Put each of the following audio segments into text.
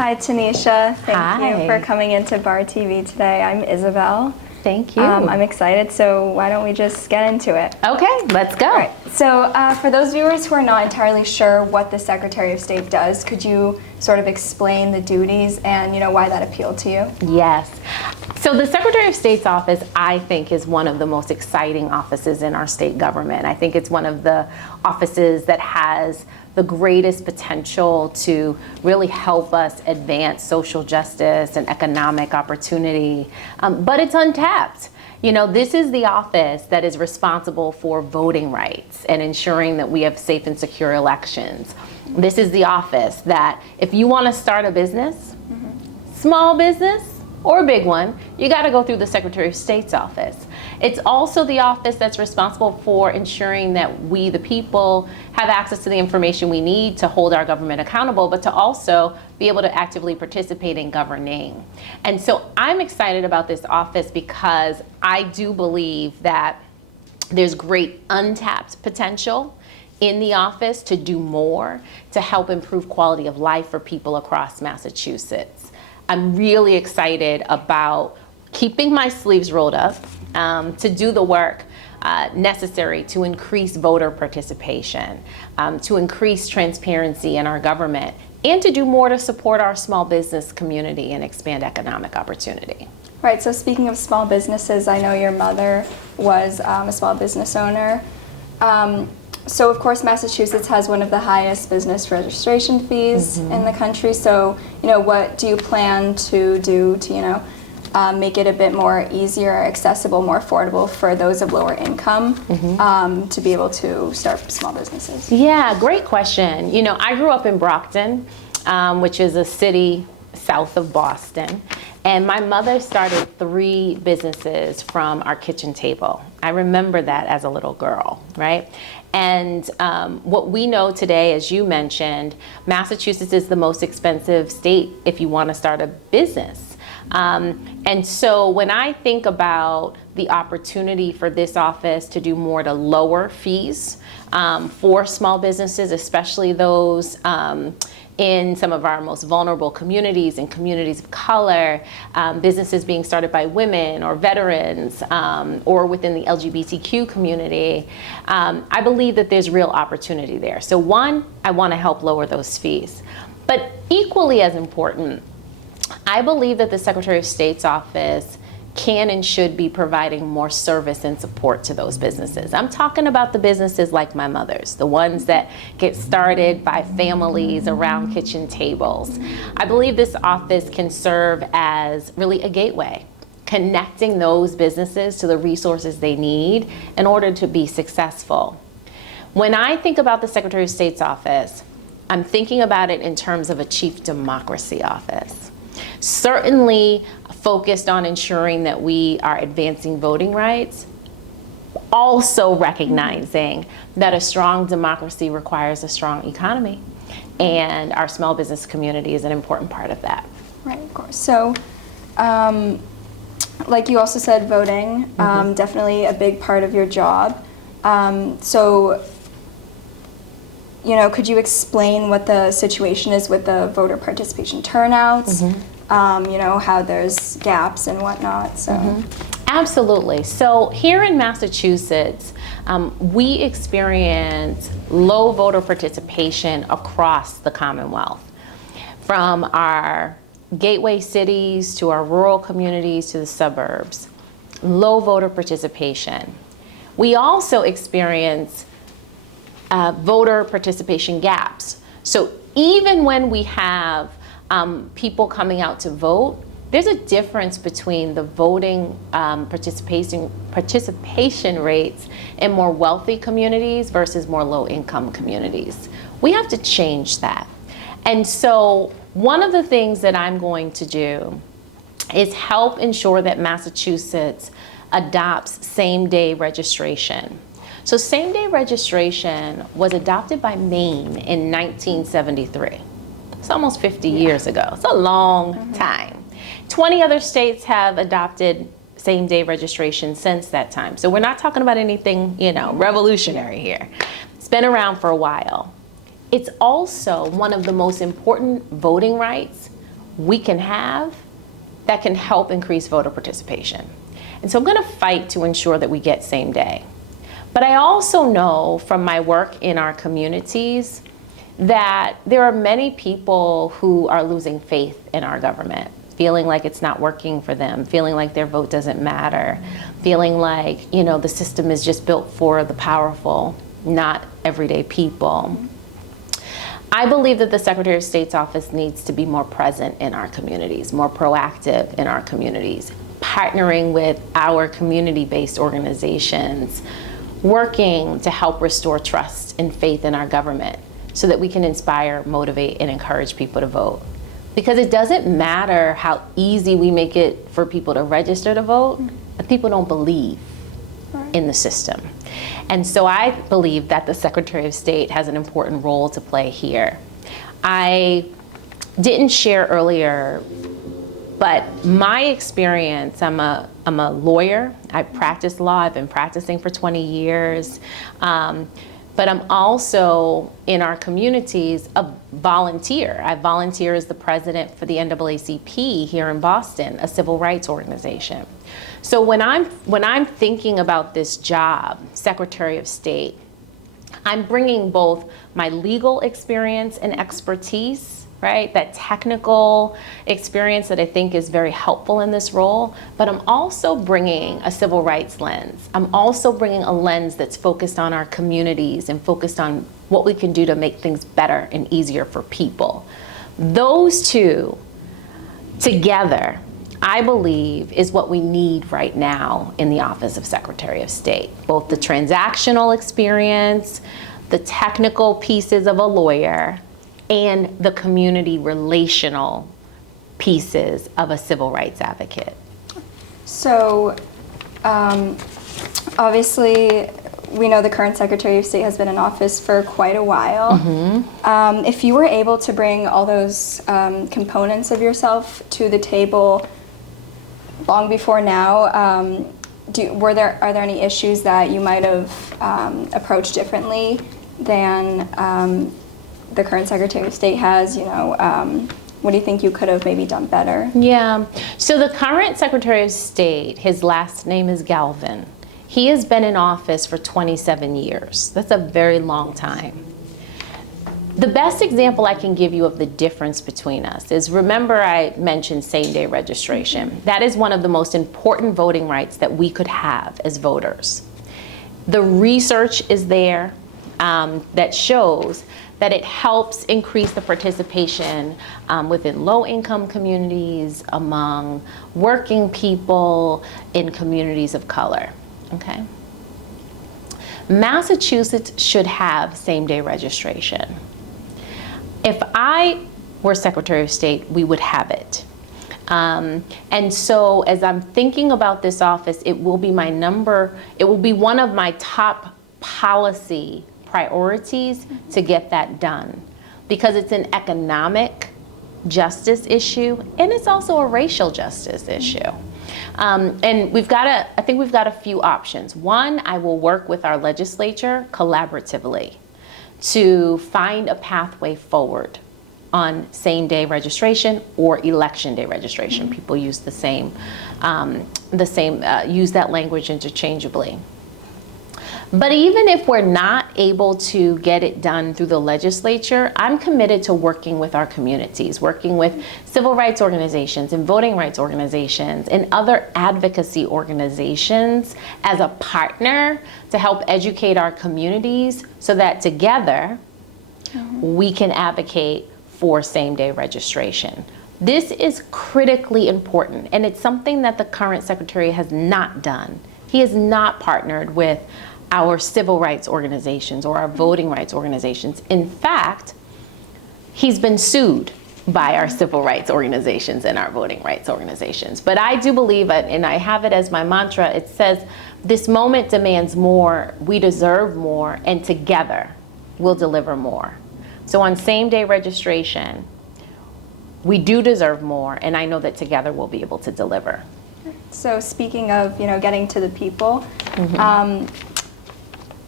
Hi, Tanisha. Thank Hi. you for coming into Bar TV today. I'm Isabel. Thank you. I'm excited, so why don't we just get into it? Okay, let's go. All right. So for those viewers who are not entirely sure what the Secretary of State does, could you sort of explain the duties and why that appealed to you? Yes. So the Secretary of State's office, I think, is one of the most exciting offices in our state government. I think it's one of the offices that has the greatest potential to really help us advance social justice and economic opportunity, but it's untapped. This is the office that is responsible for voting rights and ensuring that we have safe and secure elections. This is the office that if you want to start a business, small business or a big one, you got to go through the Secretary of State's office. It's also the office that's responsible for ensuring that we, the people, have access to the information we need to hold our government accountable, but to also be able to actively participate in governing. And so I'm excited about this office because I do believe that there's great untapped potential in the office to do more to help improve quality of life for people across Massachusetts. I'm really excited about keeping my sleeves rolled up to do the work necessary to increase voter participation, to increase transparency in our government, and to do more to support our small business community and expand economic opportunity. Right, so speaking of small businesses, I know your mother was a small business owner. So of course Massachusetts has one of the highest business registration fees in the country. So, what do you plan to do to, make it a bit more easier, accessible, more affordable for those of lower income to be able to start small businesses? Yeah, great question. I grew up in Brockton, which is a city south of Boston. And my mother started 3 businesses from our kitchen table. I remember that as a little girl, right? And what we know today, as you mentioned, Massachusetts is the most expensive state if you want to start a business. And so when I think about the opportunity for this office to do more to lower fees for small businesses, especially those in some of our most vulnerable communities and communities of color, businesses being started by women or veterans or within the LGBTQ community, I believe that there's real opportunity there. So one, I want to help lower those fees. But equally as important, I believe that the Secretary of State's office can and should be providing more service and support to those businesses. I'm talking about the businesses like my mother's, the ones that get started by families around kitchen tables. I believe this office can serve as really a gateway, connecting those businesses to the resources they need in order to be successful. When I think about the Secretary of State's office, I'm thinking about it in terms of a chief democracy office. Certainly focused on ensuring that we are advancing voting rights, also recognizing that a strong democracy requires a strong economy, and our small business community is an important part of that. Right, of course. So, like you also said, voting, definitely a big part of your job. So, could you explain what the situation is with the voter participation turnouts? How there's gaps and whatnot. So. Absolutely. So here in Massachusetts, we experience low voter participation across the Commonwealth, from our gateway cities to our rural communities to the suburbs. Low voter participation. We also experience voter participation gaps. So even when we have people coming out to vote, there's a difference between the voting participation rates in more wealthy communities versus more low-income communities. We have to change that. And so one of the things that I'm going to do is help ensure that Massachusetts adopts same-day registration. So same-day registration was adopted by Maine in 1973. It's almost 50 years ago. It's a long time. 20 other states have adopted same-day registration since that time. So we're not talking about anything, revolutionary here. It's been around for a while. It's also one of the most important voting rights we can have that can help increase voter participation. And so I'm going to fight to ensure that we get same day. But I also know from my work in our communities that there are many people who are losing faith in our government, feeling like it's not working for them, feeling like their vote doesn't matter, feeling like, you know, the system is just built for the powerful, not everyday people. I believe that the Secretary of State's office needs to be more present in our communities, more proactive in our communities, partnering with our community-based organizations, working to help restore trust and faith in our government so that we can inspire, motivate, and encourage people to vote. Because it doesn't matter how easy we make it for people to register to vote, if people don't believe in the system. And so I believe that the Secretary of State has an important role to play here. I didn't share earlier, but my experience, I'm a lawyer. I practice law. I've been practicing for 20 years. But I'm also, in our communities, a volunteer. I volunteer as the president for the NAACP here in Boston, a civil rights organization. So when I'm thinking about this job, Secretary of State, I'm bringing both my legal experience and expertise, right? That technical experience that I think is very helpful in this role, but I'm also bringing a civil rights lens. I'm also bringing a lens that's focused on our communities and focused on what we can do to make things better and easier for people. Those two together, I believe, is what we need right now in the Office of Secretary of State. Both the transactional experience, the technical pieces of a lawyer, and the community relational pieces of a civil rights advocate. So, obviously, we know the current Secretary of State has been in office for quite a while. Mm-hmm. If you were able to bring all those components of yourself to the table long before now, are there any issues that you might have approached differently than the current Secretary of State has? You know, what do you think you could have maybe done better? Yeah, so the current Secretary of State, his last name is Galvin. He has been in office for 27 years. That's a very long time. The best example I can give you of the difference between us is, remember I mentioned same-day registration. That is one of the most important voting rights that we could have as voters. The research is there that shows that it helps increase the participation within low-income communities, among working people, in communities of color, okay? Massachusetts should have same-day registration. If I were Secretary of State, we would have it. And so as I'm thinking about this office, it will be one of my top policy priorities to get that done, because it's an economic justice issue and it's also a racial justice issue. And I think we've got a few options. One, I will work with our legislature collaboratively to find a pathway forward on same-day registration or election day registration. Mm-hmm. People use use that language interchangeably. But even if we're not able to get it done through the legislature, I'm committed to working with our communities, working with civil rights organizations and voting rights organizations and other advocacy organizations as a partner to help educate our communities so that together we can advocate for same-day registration. This is critically important, and it's something that the current secretary has not done. He has not partnered with our civil rights organizations or our voting rights organizations. In fact, he's been sued by our civil rights organizations and our voting rights organizations. But I do believe, and I have it as my mantra, it says, this moment demands more, we deserve more, and together we'll deliver more. So on same-day registration, we do deserve more, and I know that together we'll be able to deliver. So speaking of, getting to the people,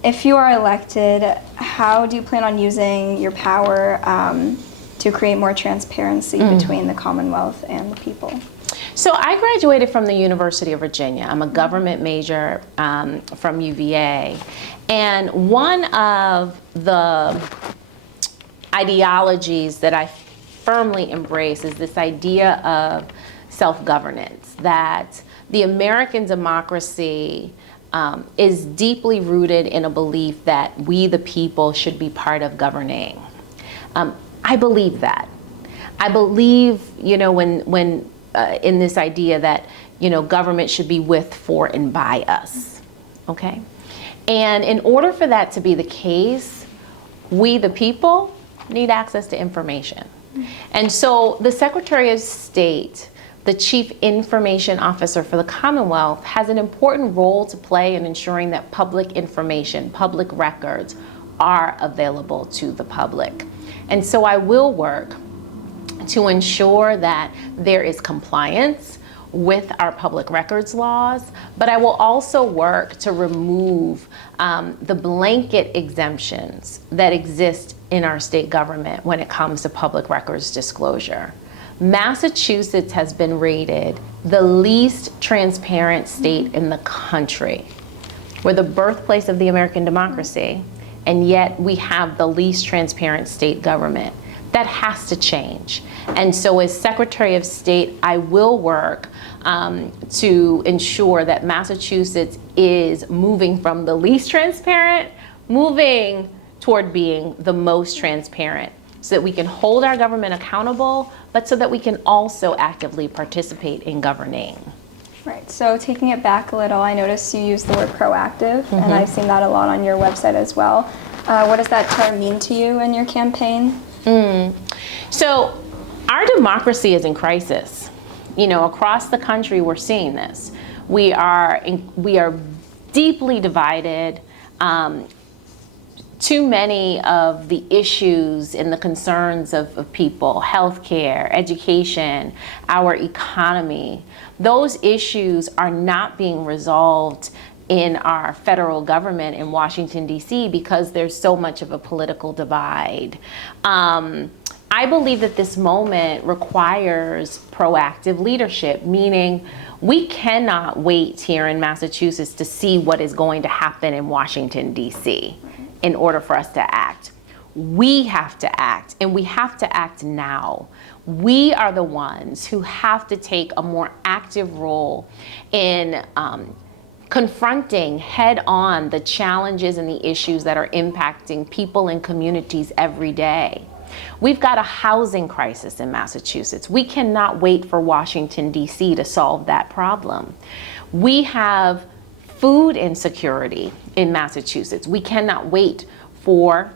if you are elected, how do you plan on using your power to create more transparency between the Commonwealth and the people? So I graduated from the University of Virginia. I'm a government major from UVA. And one of the ideologies that I firmly embrace is this idea of self-governance, that the American democracy is deeply rooted in a belief that we, the people, should be part of governing. I believe that. I believe, when in this idea that, government should be with, for, and by us, okay? And in order for that to be the case, we, the people, need access to information. And so the Secretary of State, the Chief Information Officer for the Commonwealth, has an important role to play in ensuring that public information, public records are available to the public. And so I will work to ensure that there is compliance with our public records laws, but I will also work to remove the blanket exemptions that exist in our state government when it comes to public records disclosure. Massachusetts has been rated the least transparent state in the country. We're the birthplace of the American democracy, and yet we have the least transparent state government. That has to change. And so as Secretary of State, I will work to ensure that Massachusetts is moving from the least transparent, moving toward being the most transparent, so that we can hold our government accountable, but so that we can also actively participate in governing. Right, so taking it back a little, I noticed you use the word proactive, and I've seen that a lot on your website as well. What does that term mean to you in your campaign? So our democracy is in crisis. Across the country, we're seeing this. We are deeply divided. Too many of the issues and the concerns of people, healthcare, education, our economy, those issues are not being resolved in our federal government in Washington, D.C. because there's so much of a political divide. I believe that this moment requires proactive leadership, meaning we cannot wait here in Massachusetts to see what is going to happen in Washington, D.C. in order for us to act. We have to act, and we have to act now. We are the ones who have to take a more active role in confronting head-on the challenges and the issues that are impacting people and communities every day. We've got a housing crisis in Massachusetts. We cannot wait for Washington, D.C. to solve that problem. We have food insecurity in Massachusetts. We cannot wait for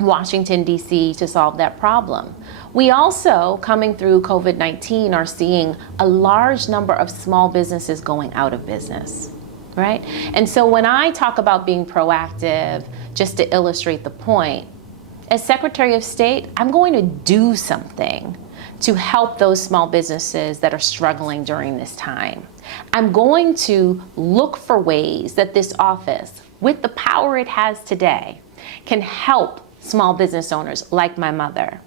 Washington, D.C. to solve that problem. We also, coming through COVID-19, are seeing a large number of small businesses going out of business, right? And so when I talk about being proactive, just to illustrate the point, as Secretary of State, I'm going to do something to help those small businesses that are struggling during this time. I'm going to look for ways that this office, with the power it has today, can help small business owners like my mother,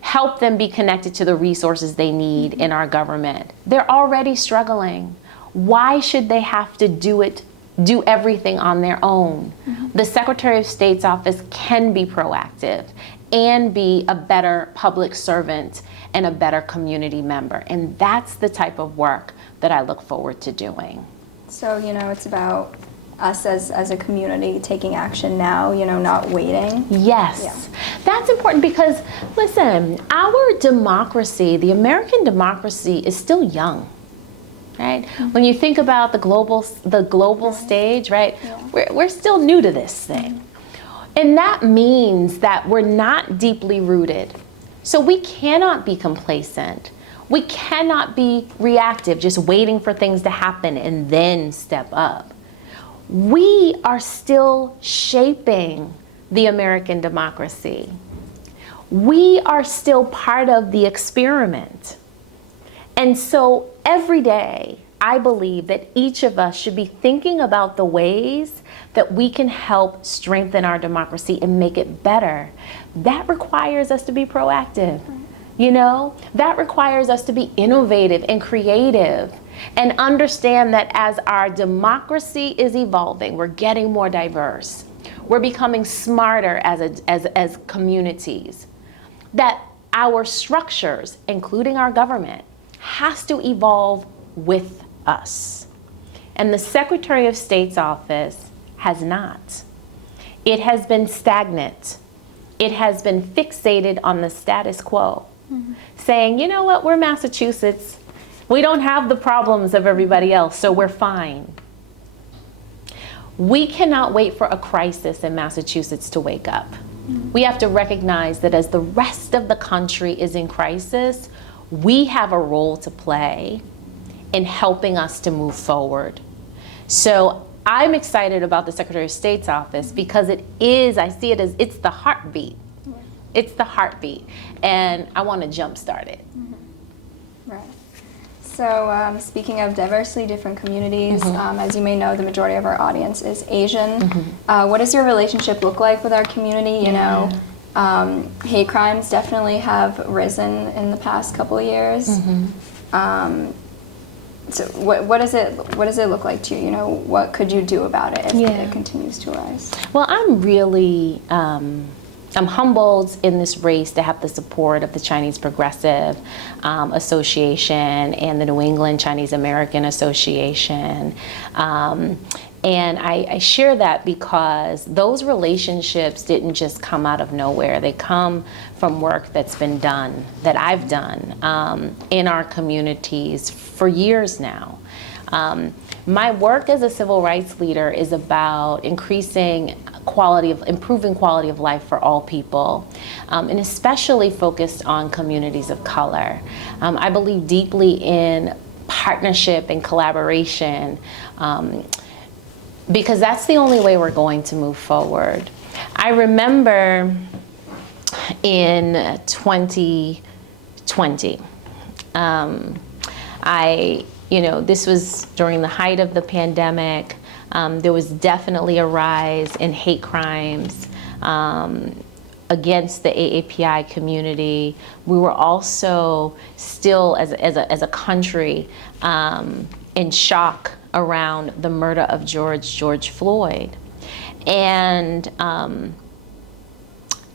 help them be connected to the resources they need in our government. They're already struggling. Why should they have to do everything on their own? The Secretary of State's office can be proactive and be a better public servant and a better community member. And that's the type of work that I look forward to doing. So, it's about us as a community taking action now, not waiting. Yes, yeah. That's important because, listen, our democracy, the American democracy, is still young. Right? When you think about the global stage, right? Yeah. We're still new to this thing. And that means that we're not deeply rooted. So we cannot be complacent. We cannot be reactive, just waiting for things to happen and then step up. We are still shaping the American democracy. We are still part of the experiment. And so every day, I believe that each of us should be thinking about the ways that we can help strengthen our democracy and make it better. That requires us to be proactive. You know, that requires us to be innovative and creative and understand that as our democracy is evolving, we're getting more diverse. We're becoming smarter as communities. That our structures, including our government, has to evolve with us. And the Secretary of State's office has not. It has been stagnant. It has been fixated on the status quo, saying, you know what, we're Massachusetts. We don't have the problems of everybody else, so we're fine. We cannot wait for a crisis in Massachusetts to wake up. We have to recognize that as the rest of the country is in crisis, we have a role to play in helping us to move forward. So I'm excited about the Secretary of State's office because it is, I see it as, it's the heartbeat. It's the heartbeat, and I want to jumpstart it. Right. So speaking of diversely different communities, as you may know, the majority of our audience is Asian. What does your relationship look like with our community? You know, hate crimes definitely have risen in the past couple of years. So what does it look like to you? You know, what could you do about it if it continues to rise? Well, I'm really I'm humbled in this race to have the support of the Chinese Progressive Association and the New England Chinese American Association. And I share that because those relationships didn't just come out of nowhere. They come from work that's been done, that I've done in our communities for years now. My work as a civil rights leader is about improving quality of life for all people, and especially focused on communities of color. I believe deeply in partnership and collaboration, because that's the only way we're going to move forward. I remember in 2020, this was during the height of the pandemic. There was definitely a rise in hate crimes against the AAPI community. We were also still, as a country, in shock around the murder of George Floyd. And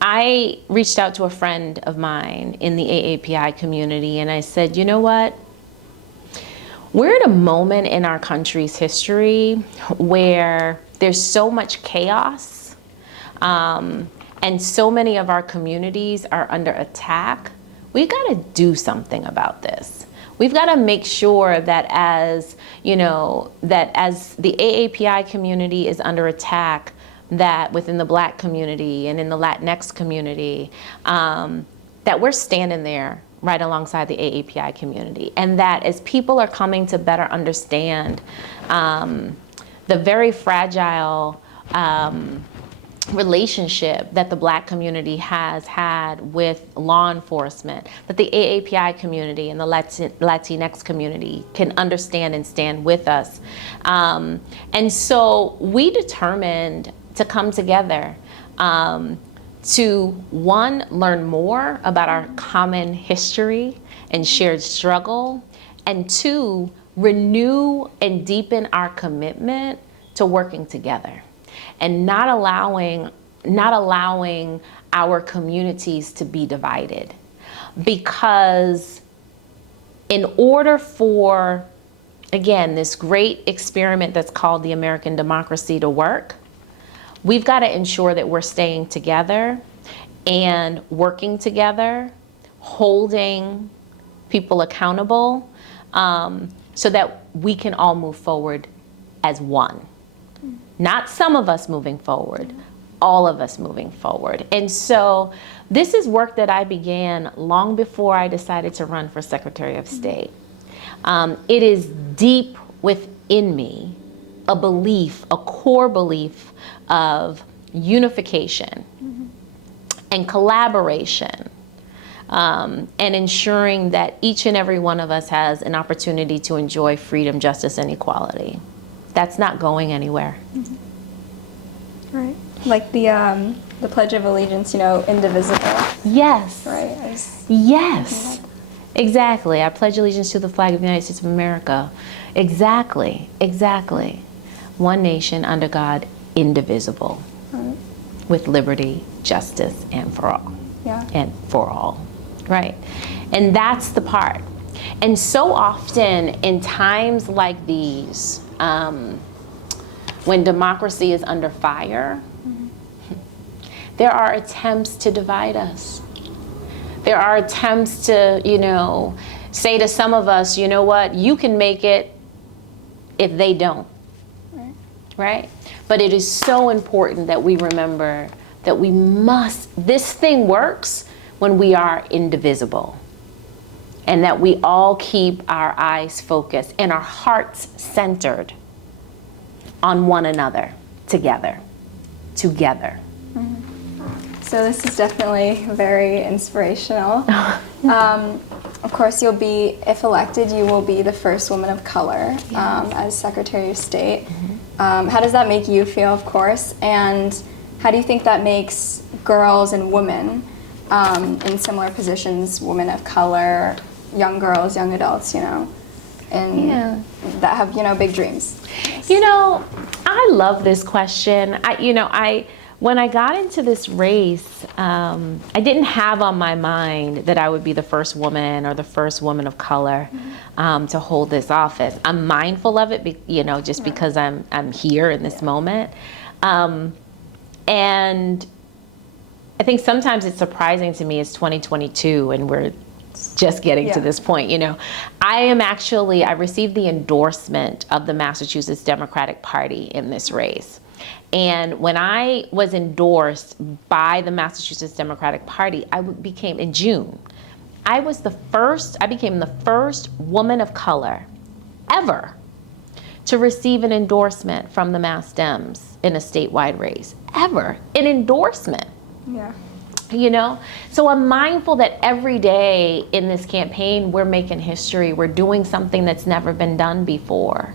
I reached out to a friend of mine in the AAPI community, and I said, you know what? We're at a moment in our country's history where there's so much chaos, and so many of our communities are under attack. We've got to do something about this. We've got to make sure that as the AAPI community is under attack, that within the Black community and in the Latinx community, that we're standing there right alongside the AAPI community. And that as people are coming to better understand the very fragile relationship that the Black community has had with law enforcement, that the AAPI community and the Latinx community can understand and stand with us. And so we determined to come together to, one, learn more about our common history and shared struggle, and two, renew and deepen our commitment to working together and not allowing our communities to be divided. Because in order for, again, this great experiment that's called the American democracy to work, we've got to ensure that we're staying together and working together, holding people accountable, so that we can all move forward as one. Not some of us moving forward, all of us moving forward. And so this is work that I began long before I decided to run for Secretary of State. It is deep within me, a belief, a core belief of unification and collaboration, and ensuring that each and every one of us has an opportunity to enjoy freedom, justice, and equality. That's not going anywhere. Mm-hmm. Right. Like the Pledge of Allegiance, you know, indivisible. Yes. Right. Yes. Exactly. I pledge allegiance to the flag of the United States of America. Exactly. Exactly. One nation under God, indivisible, right, with liberty, justice, and for all. Yeah. And for all. Right. And that's the part. And so often in times like these, when democracy is under fire, there are attempts to divide us. There are attempts to, you know, say to some of us, you know what, you can make it if they don't, right? But it is so important that we remember that we must, this thing works when we are indivisible, and that we all keep our eyes focused and our hearts centered on one another, together. Mm-hmm. So this is definitely very inspirational. Of course, you'll be, if elected, you will be the first woman of color as Secretary of State. Mm-hmm. How does that make you feel, of course? And how do you think that makes girls and women in similar positions, women of color, young girls, young adults, you know, and that have, you know, big dreams? You know, I love this question. When I got into this race, I didn't have on my mind that I would be the first woman or the first woman of color to hold this office. I'm mindful of it, you know, just because I'm here in this moment. And I think sometimes it's surprising to me, it's 2022 and we're just getting to this point, you know. I received the endorsement of the Massachusetts Democratic Party in this race. And when I was endorsed by the Massachusetts Democratic Party, became in June. I became the first woman of color ever to receive an endorsement from the Mass Dems in a statewide race. Ever. An endorsement. Yeah. You know? So I'm mindful that every day in this campaign, we're making history. We're doing something that's never been done before.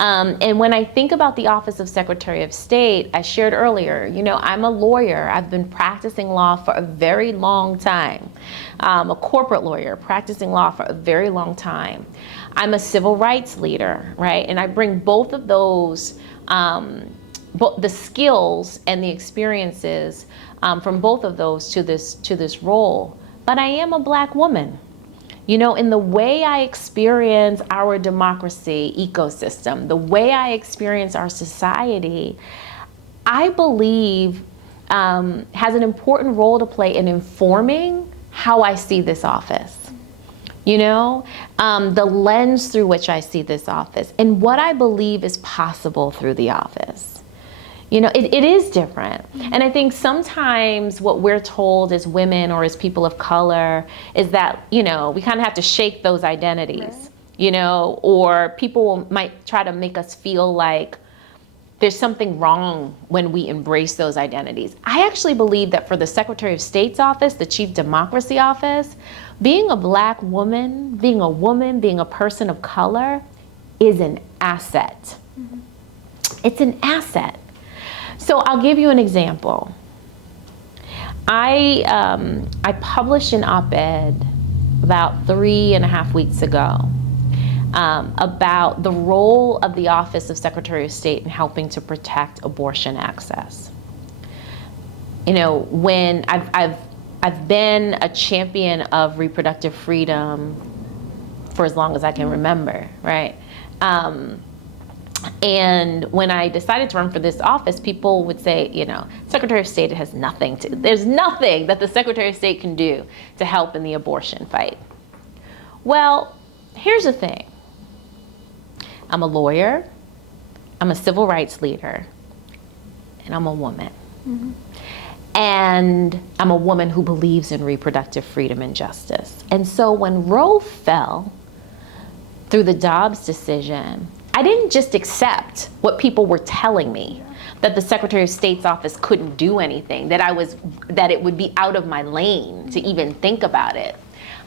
And when I think about the office of Secretary of State, I shared earlier, you know, I'm a lawyer. I've been practicing law for a very long time. A corporate lawyer, practicing law for a very long time. I'm a civil rights leader, right? And I bring both of those, the skills and the experiences from both of those to this role. But I am a Black woman. You know, in the way I experience our democracy ecosystem, the way I experience our society, I believe has an important role to play in informing how I see this office. You know, the lens through which I see this office and what I believe is possible through the office. You know, it is different. And I think sometimes what we're told as women or as people of color is that, you know, we kind of have to shake those identities, you know, or people might try to make us feel like there's something wrong when we embrace those identities. I actually believe that for the Secretary of State's office, the Chief Democracy Office, being a Black woman, being a person of color is an asset. Mm-hmm. It's an asset. So I'll give you an example. I published an op-ed about 3.5 weeks ago about the role of the Office of Secretary of State in helping to protect abortion access. You know, when I've been a champion of reproductive freedom for as long as I can remember, right? And when I decided to run for this office, people would say, you know, Secretary of State there's nothing that the Secretary of State can do to help in the abortion fight. Well, here's the thing. I'm a lawyer, I'm a civil rights leader, and I'm a woman. Mm-hmm. And I'm a woman who believes in reproductive freedom and justice. And so when Roe fell through the Dobbs decision, I didn't just accept what people were telling me, that the Secretary of State's office couldn't do anything, that it would be out of my lane to even think about it.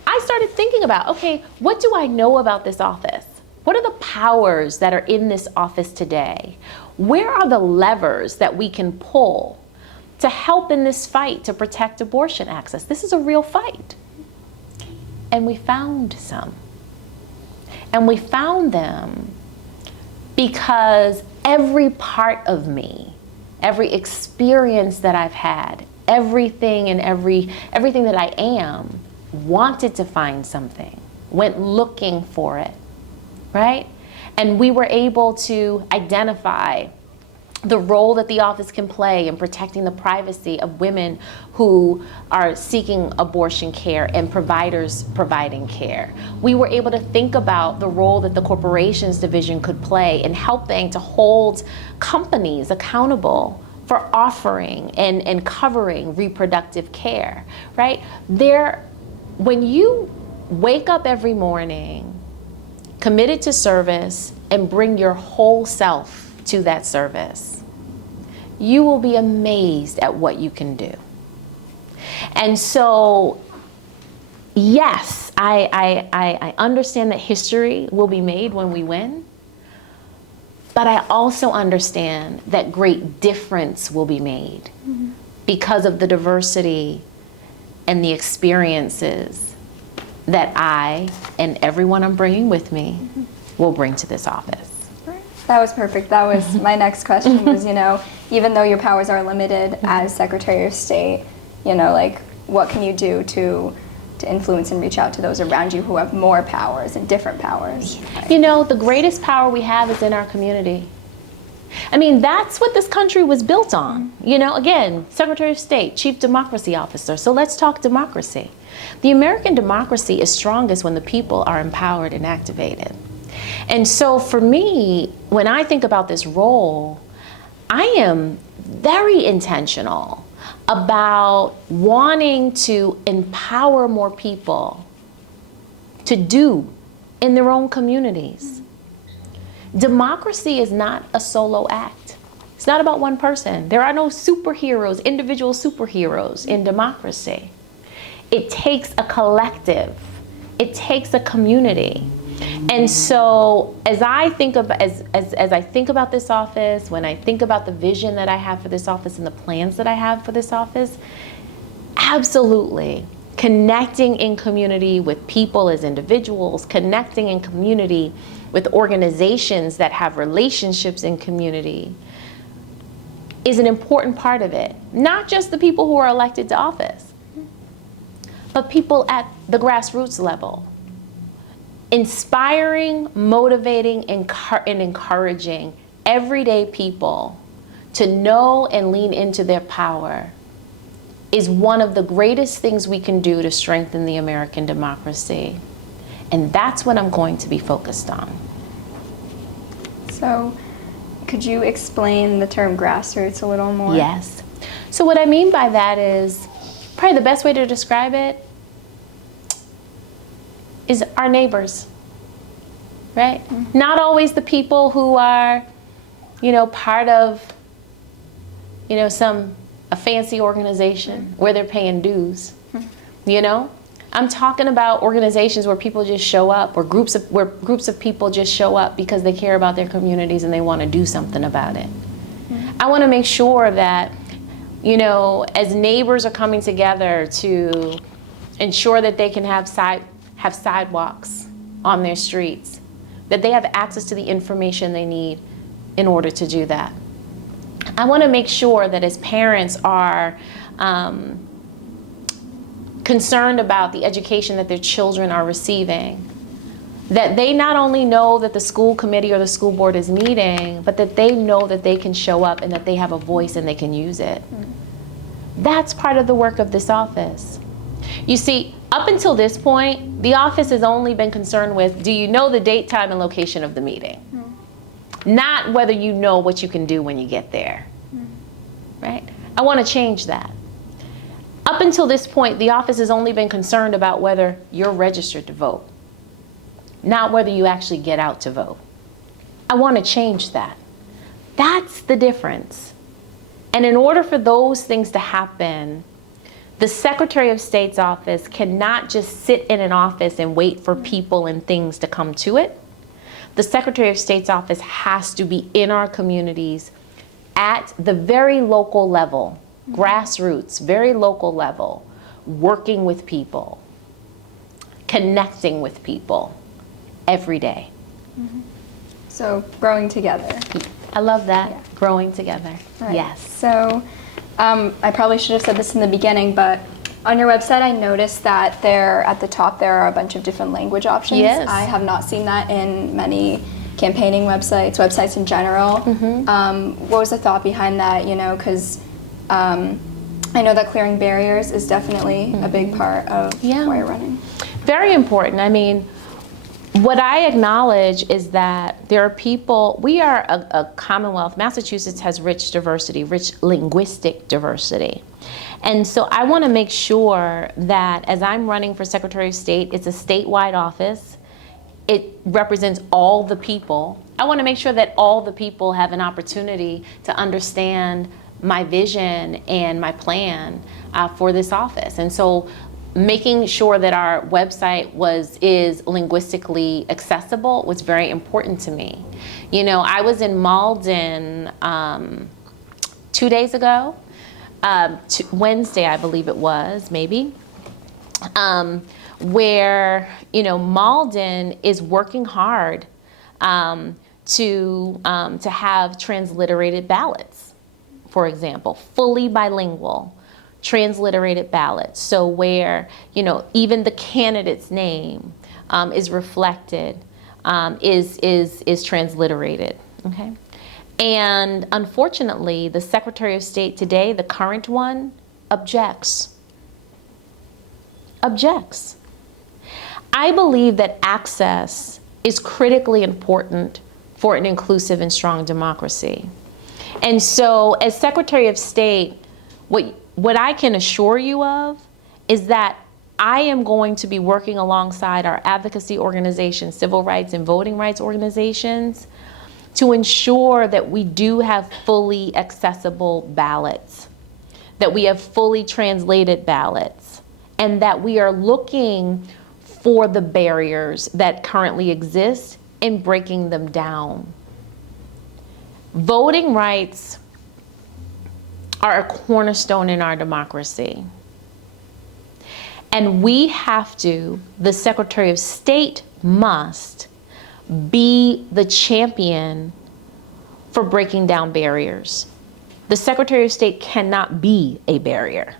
I started thinking about, okay, what do I know about this office? What are the powers that are in this office today? Where are the levers that we can pull to help in this fight to protect abortion access? This is a real fight. And we found some. And we found them because every part of me, every experience that I've had, everything that I am, wanted to find something, went looking for it, right? And we were able to identify the role that the office can play in protecting the privacy of women who are seeking abortion care and providers providing care. We were able to think about the role that the corporations division could play in helping to hold companies accountable for offering and covering reproductive care, right? When you wake up every morning committed to service and bring your whole self to that service, you will be amazed at what you can do. And so, yes, I understand that history will be made when we win, but I also understand that great difference will be made because of the diversity and the experiences that I and everyone I'm bringing with me will bring to this office. That was perfect. That was my next question was, even though your powers are limited as Secretary of State, what can you do to influence and reach out to those around you who have more powers and different powers? The greatest power we have is in our community. I mean, that's what this country was built on. Again, Secretary of State, Chief Democracy Officer. So let's talk democracy. The American democracy is strongest when the people are empowered and activated. And so for me, when I think about this role, I am very intentional about wanting to empower more people to do in their own communities. Democracy is not a solo act. It's not about one person. There are no superheroes, individual superheroes in democracy. It takes a collective. It takes a community. And so as I think about this office, when I think about the vision that I have for this office and the plans that I have for this office, absolutely connecting in community with people as individuals, connecting in community with organizations that have relationships in community is an important part of it. Not just the people who are elected to office, but people at the grassroots level. Inspiring, motivating, and encouraging everyday people to know and lean into their power is one of the greatest things we can do to strengthen the American democracy. And that's what I'm going to be focused on. So, could you explain the term grassroots a little more? Yes. So what I mean by that is, probably the best way to describe it is our neighbors, right? Mm-hmm. Not always the people who are, part of, a fancy organization where they're paying dues, I'm talking about organizations where people just show up, or groups of people just show up because they care about their communities and they want to do something about it. Mm-hmm. I want to make sure that, as neighbors are coming together to ensure that they can have sidewalks on their streets, that they have access to the information they need in order to do that. I want to make sure that as parents are concerned about the education that their children are receiving, that they not only know that the school committee or the school board is meeting, but that they know that they can show up and that they have a voice and they can use it. That's part of the work of this office. You see, up until this point, the office has only been concerned with, do you know the date, time, and location of the meeting? Not whether you know what you can do when you get there, right? I want to change that. Up until this point, the office has only been concerned about whether you're registered to vote, not whether you actually get out to vote. I want to change that. That's the difference. And in order for those things to happen, the Secretary of State's office cannot just sit in an office and wait for people and things to come to it. The Secretary of State's office has to be in our communities at the very local level, grassroots, very local level, working with people, connecting with people every day. So growing together. I love that, Yeah. growing together. Right. Yes. So I probably should have said this in the beginning, but on your website I noticed that there at the top there are a bunch of different language options. Yes. I have not seen that in many campaigning websites in general. What was the thought behind that, you know, because I know that clearing barriers is definitely a big part of why you're running. Very important. I mean, what I acknowledge is that there are people, we are a Commonwealth. Massachusetts has rich diversity, rich linguistic diversity. And so I want to make sure that as I'm running for Secretary of State, it's a statewide office. It represents all the people. I want to make sure that all the people have an opportunity to understand my vision and my plan for this office. And so making sure that our website is linguistically accessible was very important to me. You know, I was in Malden 2 days ago, Wednesday, I believe it was, maybe, where, you know, Malden is working hard to have transliterated ballots, for example, fully bilingual. Transliterated ballots, so where, you know, even the candidate's name is reflected, is transliterated, okay? And unfortunately, the Secretary of State today, the current one, objects. I believe that access is critically important for an inclusive and strong democracy. And so as Secretary of State, what I can assure you of is that I am going to be working alongside our advocacy organizations, civil rights and voting rights organizations, to ensure that we do have fully accessible ballots, that we have fully translated ballots, and that we are looking for the barriers that currently exist and breaking them down. Voting rights are a cornerstone in our democracy. And we have to, the Secretary of State must be the champion for breaking down barriers. The Secretary of State cannot be a barrier.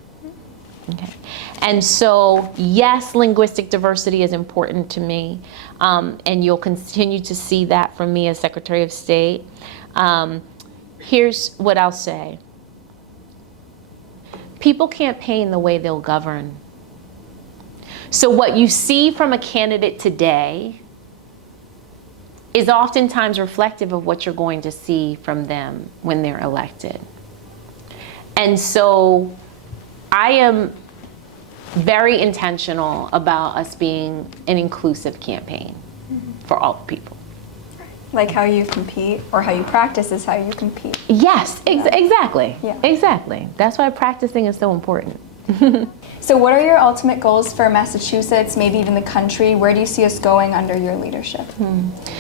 Okay. And so, yes, linguistic diversity is important to me, and you'll continue to see that from me as Secretary of State. Here's what I'll say. People campaign the way they'll govern. So what you see from a candidate today is oftentimes reflective of what you're going to see from them when they're elected. And so I am very intentional about us being an inclusive campaign for all people. Like how you compete or how you practice is how you compete. Yes, exactly. Yeah. Exactly. That's why practicing is so important. So what are your ultimate goals for Massachusetts, maybe even the country? Where do you see us going under your leadership?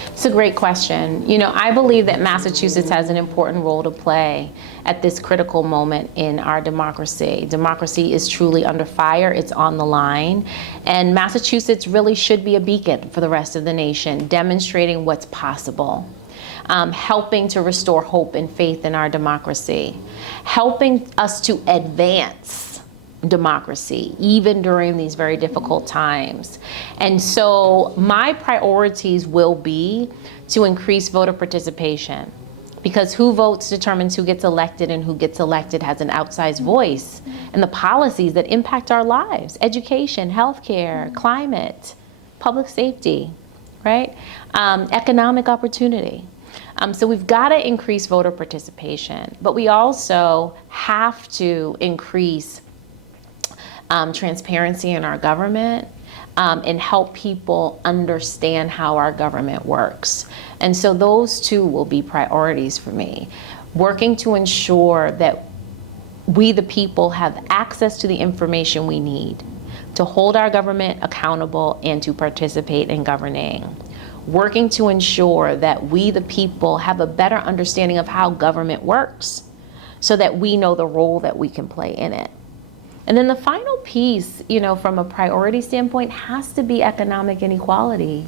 It's a great question. You know, I believe that Massachusetts has an important role to play at this critical moment in our democracy. Democracy is truly under fire. It's on the line. And Massachusetts really should be a beacon for the rest of the nation, demonstrating what's possible. Helping to restore hope and faith in our democracy. Helping us to advance democracy, even during these very difficult times. And so my priorities will be to increase voter participation, because who votes determines who gets elected, and who gets elected has an outsized voice in the policies that impact our lives: education, healthcare, climate, public safety, right? Economic opportunity. So we've got to increase voter participation, but we also have to increase transparency in our government. and help people understand how our government works. And so those two will be priorities for me. Working to ensure that we, the people, have access to the information we need to hold our government accountable and to participate in governing. Working to ensure that we, the people, have a better understanding of how government works so that we know the role that we can play in it. And then the final piece, from a priority standpoint, has to be economic inequality.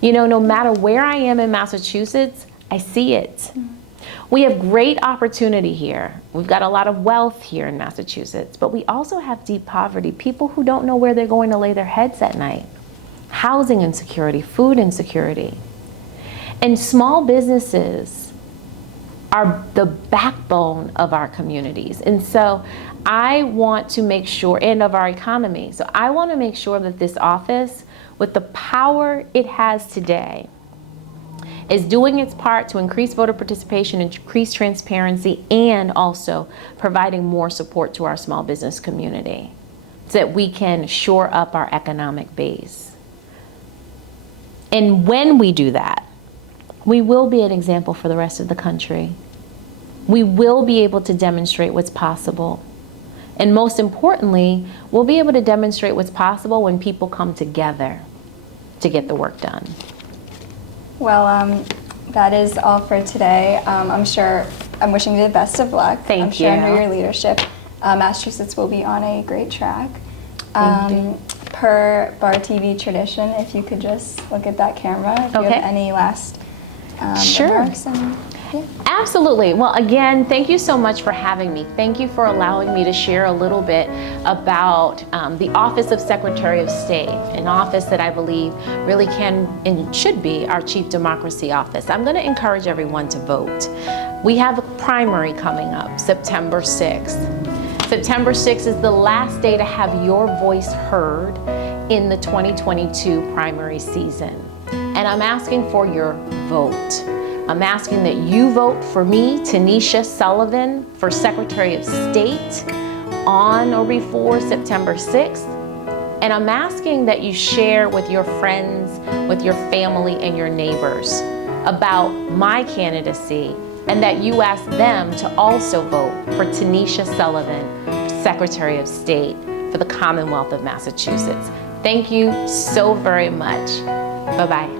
No matter where I am in Massachusetts, I see it. We have great opportunity here. We've got a lot of wealth here in Massachusetts, but we also have deep poverty, people who don't know where they're going to lay their heads at night, housing insecurity, food insecurity. And small businesses are the backbone of our communities. And so I want to make sure, and of our economy. So I want to make sure that this office, with the power it has today, is doing its part to increase voter participation, increase transparency, and also providing more support to our small business community so that we can shore up our economic base. And when we do that, we will be an example for the rest of the country. We will be able to demonstrate what's possible. And most importantly, we'll be able to demonstrate what's possible when people come together to get the work done. Well, that is all for today. I'm wishing you the best of luck. Thank you. I'm sure under your leadership, Massachusetts will be on a great track. Thank you. Per Bar TV tradition, if you could just look at that camera, if you have any last remarks. Absolutely. Well, again, thank you so much for having me. Thank you for allowing me to share a little bit about the Office of Secretary of State, an office that I believe really can and should be our chief democracy office. I'm going to encourage everyone to vote. We have a primary coming up, September 6th. September 6th is the last day to have your voice heard in the 2022 primary season. And I'm asking for your vote. I'm asking that you vote for me, Tanisha Sullivan, for Secretary of State on or before September 6th. And I'm asking that you share with your friends, with your family, and your neighbors about my candidacy, and that you ask them to also vote for Tanisha Sullivan, Secretary of State for the Commonwealth of Massachusetts. Thank you so very much. Bye-bye.